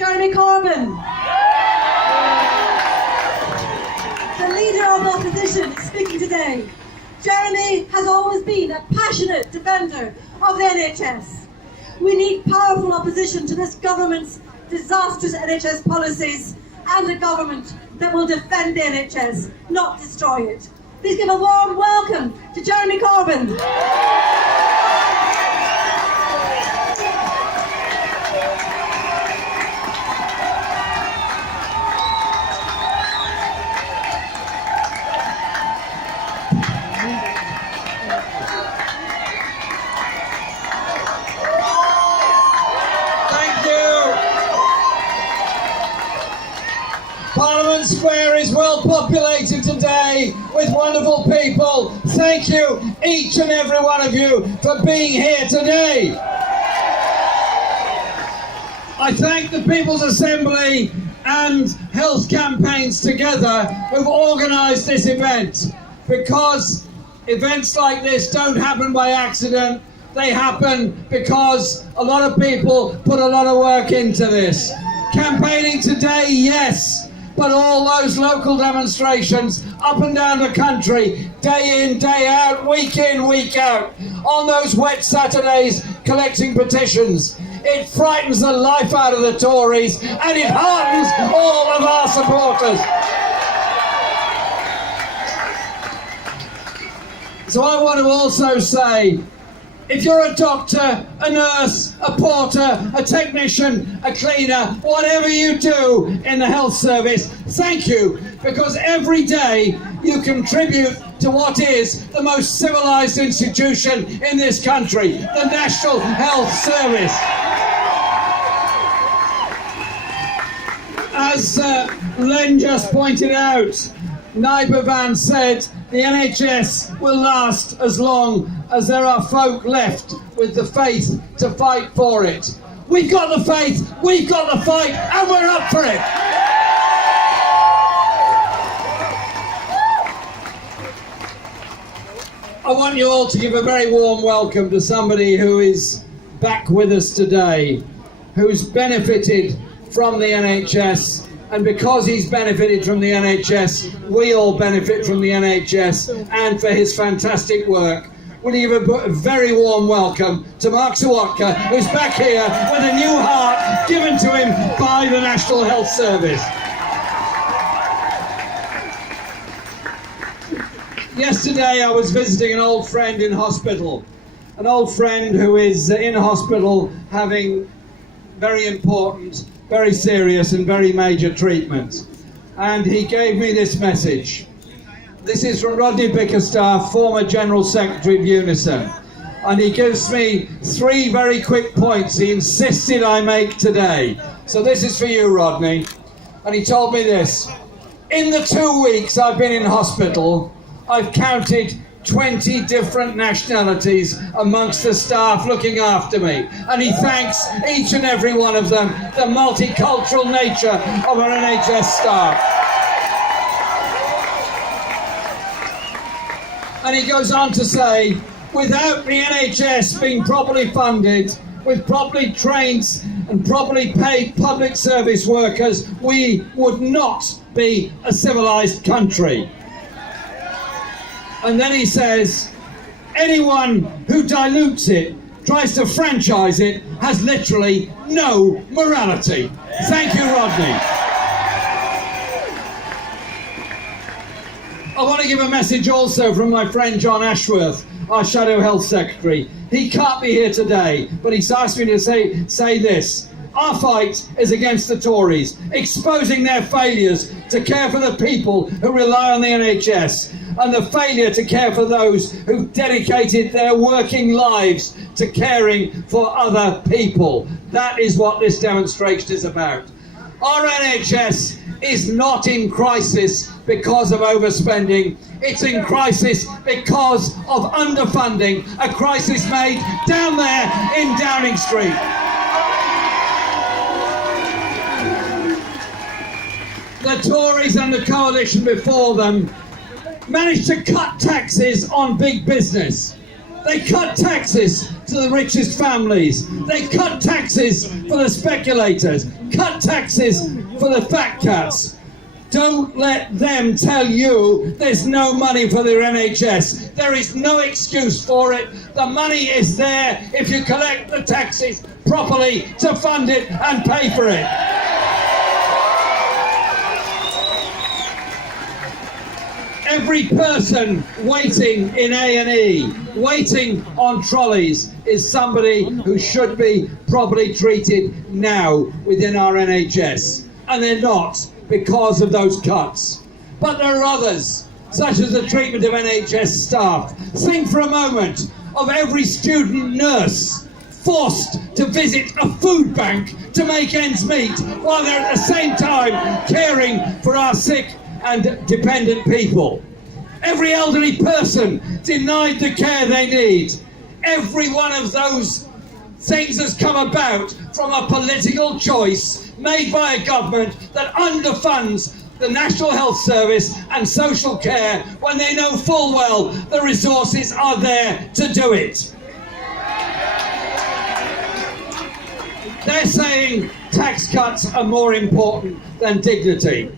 Jeremy Corbyn. The leader of the opposition is speaking today. Jeremy has always been a passionate defender of the NHS. We need powerful opposition to this government's disastrous NHS policies and a government that will defend the NHS, not destroy it. Please give a warm welcome to Jeremy Corbyn. Parliament Square is well populated today with wonderful people. Thank you, each and every one of you, for being here today. I thank the People's Assembly and Health Campaigns Together who've organised this event, because events like this don't happen by accident. They happen because a lot of people put a lot of work into this. Campaigning today, yes, but all those local demonstrations up and down the country, day in, day out, week in, week out, on those wet Saturdays collecting petitions. It frightens the life out of the Tories and it heartens all of our supporters. So I want to also say, if you're a doctor, a nurse, a porter, a technician, a cleaner, whatever you do in the health service, thank you, because every day you contribute to what is the most civilised institution in this country, the National Health Service. As Len just pointed out, Naibavan said the NHS will last as long as there are folk left with the faith to fight for it. We've got the faith, we've got the fight, and we're up for it. I want you all to give a very warm welcome to somebody who is back with us today, who's benefited from the NHS, and because he's benefited from the NHS, we all benefit from the NHS, and for his fantastic work. Will you give a very warm welcome to Mark Sawatka, who's back here with a new heart given to him by the National Health Service. Yesterday I was visiting an old friend in hospital, an old friend who is in hospital having very important, very serious and very major treatment. And he gave me this message. This is from Rodney Bickerstaff, former General Secretary of Unison. And he gives me 3 very quick points he insisted I make today. So this is for you, Rodney. And he told me this. In the 2 weeks I've been in hospital, I've counted 20 different nationalities amongst the staff looking after me. And he thanks each and every one of them, the multicultural nature of our NHS staff. And he goes on to say, without the NHS being properly funded, with properly trained and properly paid public service workers, we would not be a civilised country. And then he says, anyone who dilutes it, tries to franchise it, has literally no morality. Thank you, Rodney. I want to give a message also from my friend John Ashworth, our Shadow Health Secretary. He can't be here today, but he's asked me to say this. Our fight is against the Tories, exposing their failures to care for the people who rely on the NHS, and the failure to care for those who've dedicated their working lives to caring for other people. That is what this demonstration is about. Our NHS is not in crisis because of overspending. It's in crisis because of underfunding, a crisis made down there in Downing Street. The Tories and the coalition before them managed to cut taxes on big business. They cut taxes to the richest families. They cut taxes for the speculators. Cut taxes for the fat cats. Don't let them tell you there's no money for the NHS. There is no excuse for it. The money is there if you collect the taxes properly to fund it and pay for it. Every person waiting in A&E, waiting on trolleys, is somebody who should be properly treated now within our NHS. And they're not, because of those cuts. But there are others, such as the treatment of NHS staff. Think for a moment of every student nurse forced to visit a food bank to make ends meet, while they're at the same time caring for our sick and dependent people. Every elderly person denied the care they need. Every one of those things has come about from a political choice made by a government that underfunds the National Health Service and social care when they know full well the resources are there to do it. They're saying tax cuts are more important than dignity.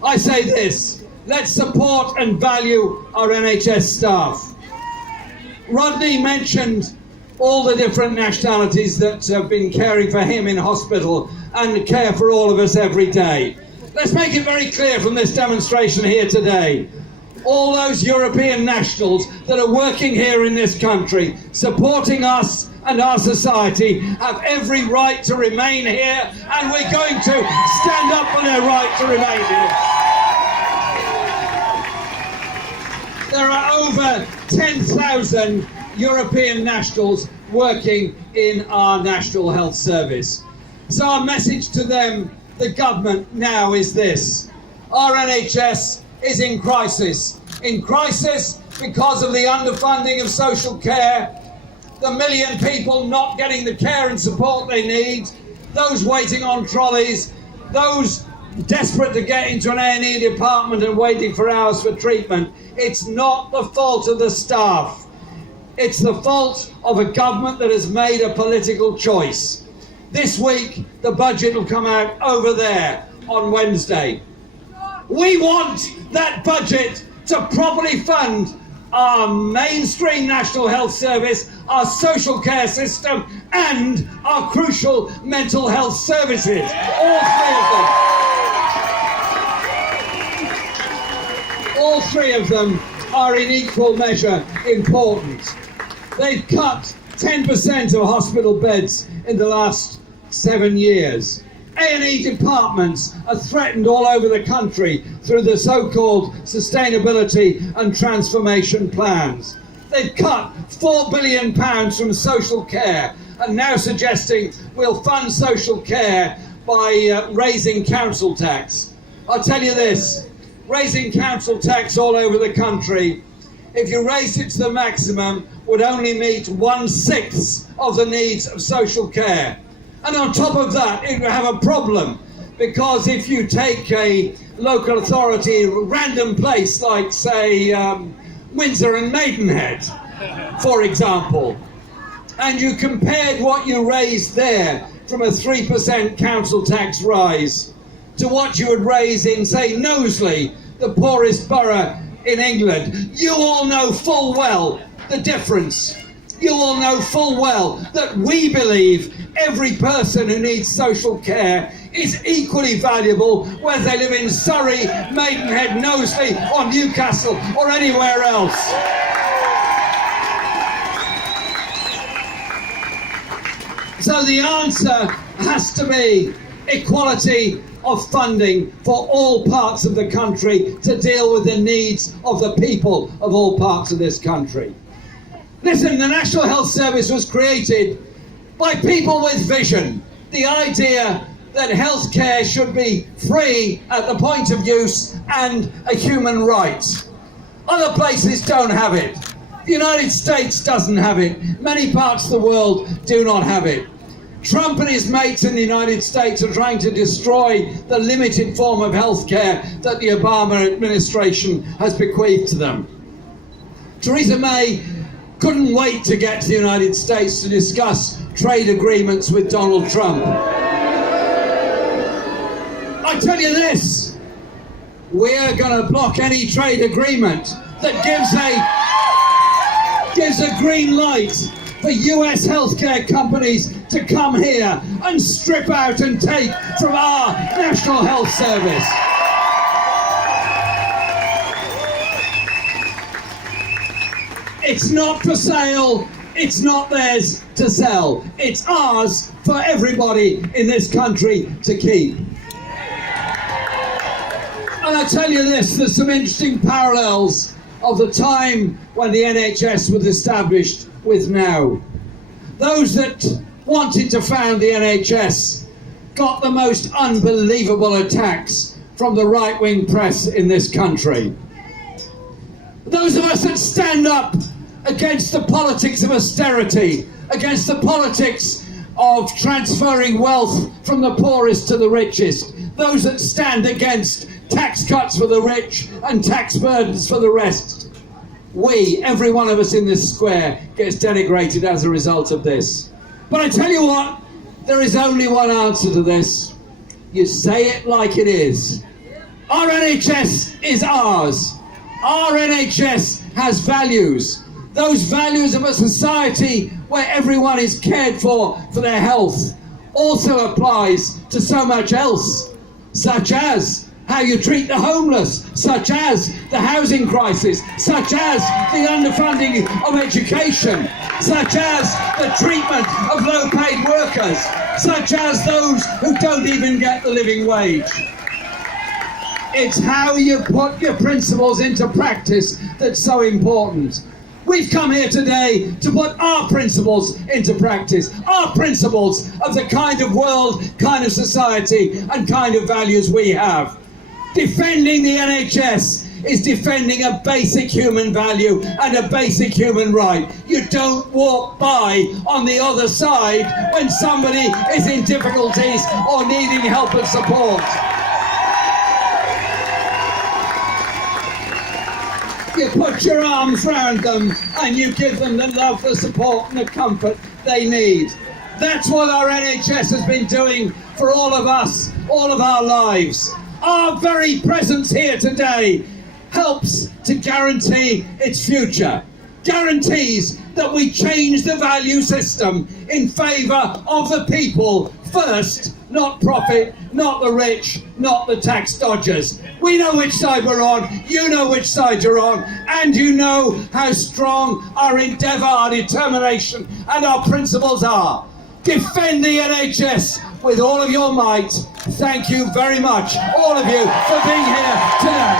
I say this: let's support and value our NHS staff. Rodney mentioned all the different nationalities that have been caring for him in hospital and care for all of us every day. Let's make it very clear from this demonstration here today. All those European nationals that are working here in this country, supporting us and our society, have every right to remain here, and we're going to stand up for their right to remain here. There are over 10,000 European nationals working in our National Health Service. So our message to them, the government, now is this: our NHS is in crisis. In crisis because of the underfunding of social care, the million people not getting the care and support they need, those waiting on trolleys, those desperate to get into an A&E department and waiting for hours for treatment. It's not the fault of the staff. It's the fault of a government that has made a political choice. This week, the budget will come out over there on Wednesday. We want that budget to properly fund our mainstream National Health Service, our social care system, and our crucial mental health services. All three of them. All three of them are in equal measure important. They've cut 10% of hospital beds in the last 7 years. A&E departments are threatened all over the country through the so-called sustainability and transformation plans. They've cut £4 billion from social care and now suggesting we'll fund social care by raising council tax. I'll tell you this, raising council tax all over the country, if you raised it to the maximum, would only meet 1/6 of the needs of social care. And on top of that, it would have a problem, because if you take a local authority, random place like, say, Windsor and Maidenhead, for example, and you compared what you raised there from a 3% council tax rise to what you would raise in, say, Knowsley, the poorest borough in England, you all know full well the difference. You all know full well that we believe every person who needs social care is equally valuable, whether they live in Surrey, Maidenhead, Knowsley, or Newcastle, or anywhere else. So the answer has to be equality of funding for all parts of the country to deal with the needs of the people of all parts of this country. Listen, the National Health Service was created by people with vision. The idea that healthcare should be free at the point of use and a human right. Other places don't have it. The United States doesn't have it. Many parts of the world do not have it. Trump and his mates in the United States are trying to destroy the limited form of healthcare that the Obama administration has bequeathed to them. Theresa May couldn't wait to get to the United States to discuss trade agreements with Donald Trump. I tell you this, we're going to block any trade agreement that gives a green light for US healthcare companies to come here and strip out and take from our National Health Service. It's not for sale, it's not theirs to sell. It's ours for everybody in this country to keep. And I tell you this, there's some interesting parallels of the time when the NHS was established with now. Those that wanted to found the NHS got the most unbelievable attacks from the right-wing press in this country. Those of us that stand up against the politics of austerity, against the politics of transferring wealth from the poorest to the richest, those that stand against tax cuts for the rich and tax burdens for the rest. We, every one of us in this square, gets denigrated as a result of this. But I tell you what, there is only one answer to this. You say it like it is. Our NHS is ours. Our NHS has values. Those values of a society where everyone is cared for their health also applies to so much else, such as how you treat the homeless, such as the housing crisis, such as the underfunding of education, such as the treatment of low-paid workers, such as those who don't even get the living wage. It's how you put your principles into practice that's so important. We've come here today to put our principles into practice, our principles of the kind of world, kind of society, and kind of values we have. Defending the NHS is defending a basic human value and a basic human right. You don't walk by on the other side when somebody is in difficulties or needing help and support. You put your arms round them and you give them the love, the support and the comfort they need. That's what our NHS has been doing for all of us, all of our lives. Our very presence here today helps to guarantee its future, guarantees that we change the value system in favour of the people first, not profit, not the rich, not the tax dodgers. We know which side we're on, you know which side you're on, and you know how strong our endeavour, our determination and our principles are. Defend the NHS with all of your might. Thank you very much, all of you, for being here today.